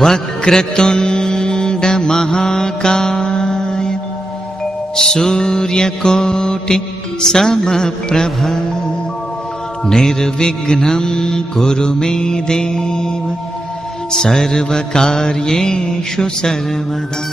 वक्रतुण्ड महाकाय सूर्यकोटि समप्रभ निर्विघ्नं कुरु मे देव सर्वकार्येषु सर्वदा।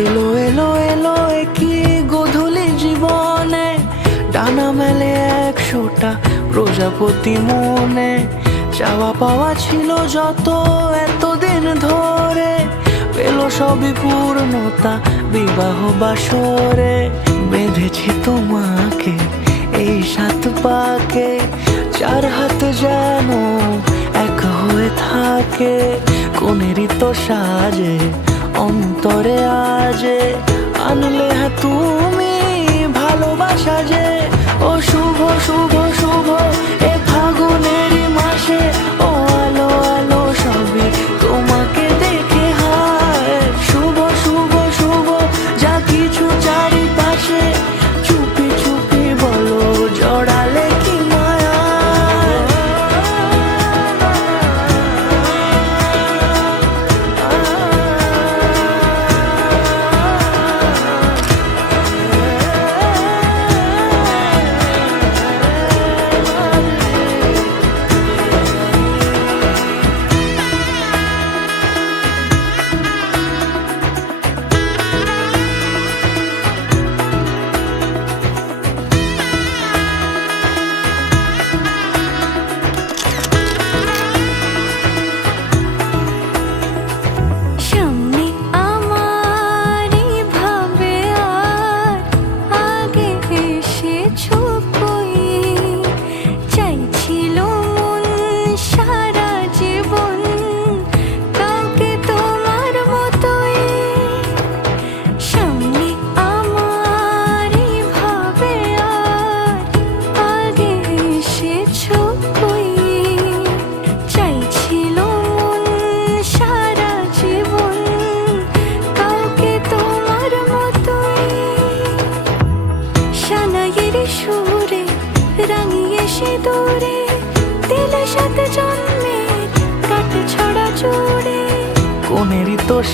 এলো এলো এলো কি গোধূলি জীবনে, ডানা মেলে 100টা প্রজাপতি মনে। চাওয়া পাওয়া ছিল যত এতদিন ধরে, পেল সবই পূর্ণতা বিবাহ বাসরে। বেঁধেছি তোমাকে এই 7 পাকে, 4 হাত যেন এক হয়ে থাকে। কোনেরই তো সাজে অন্তরে আজে, আনলে হ্যাঁ তুমি ভালোবাসা যে। ও শুভ শুভ শুভ এ ফাগুনেরই মাসে, ও আলো আলো সবই তোমাকে দেখে হায়। শুভ শুভ শুভ যা কিছু চারিপাশে, চুপি চুপি বলো জড়ালে কি মায়া।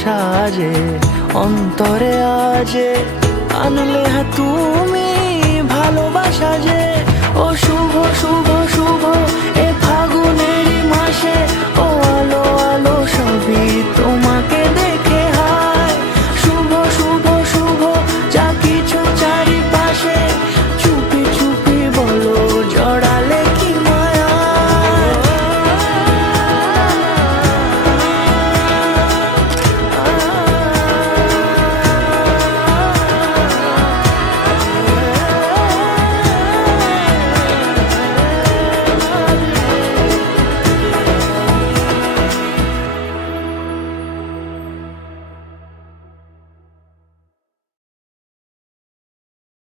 সাজে অন্তরে আজে আনলে হ্যাঁ তুমি ভালোবাসা যে ও শুভ শুভ শুভ এ ফাগুনে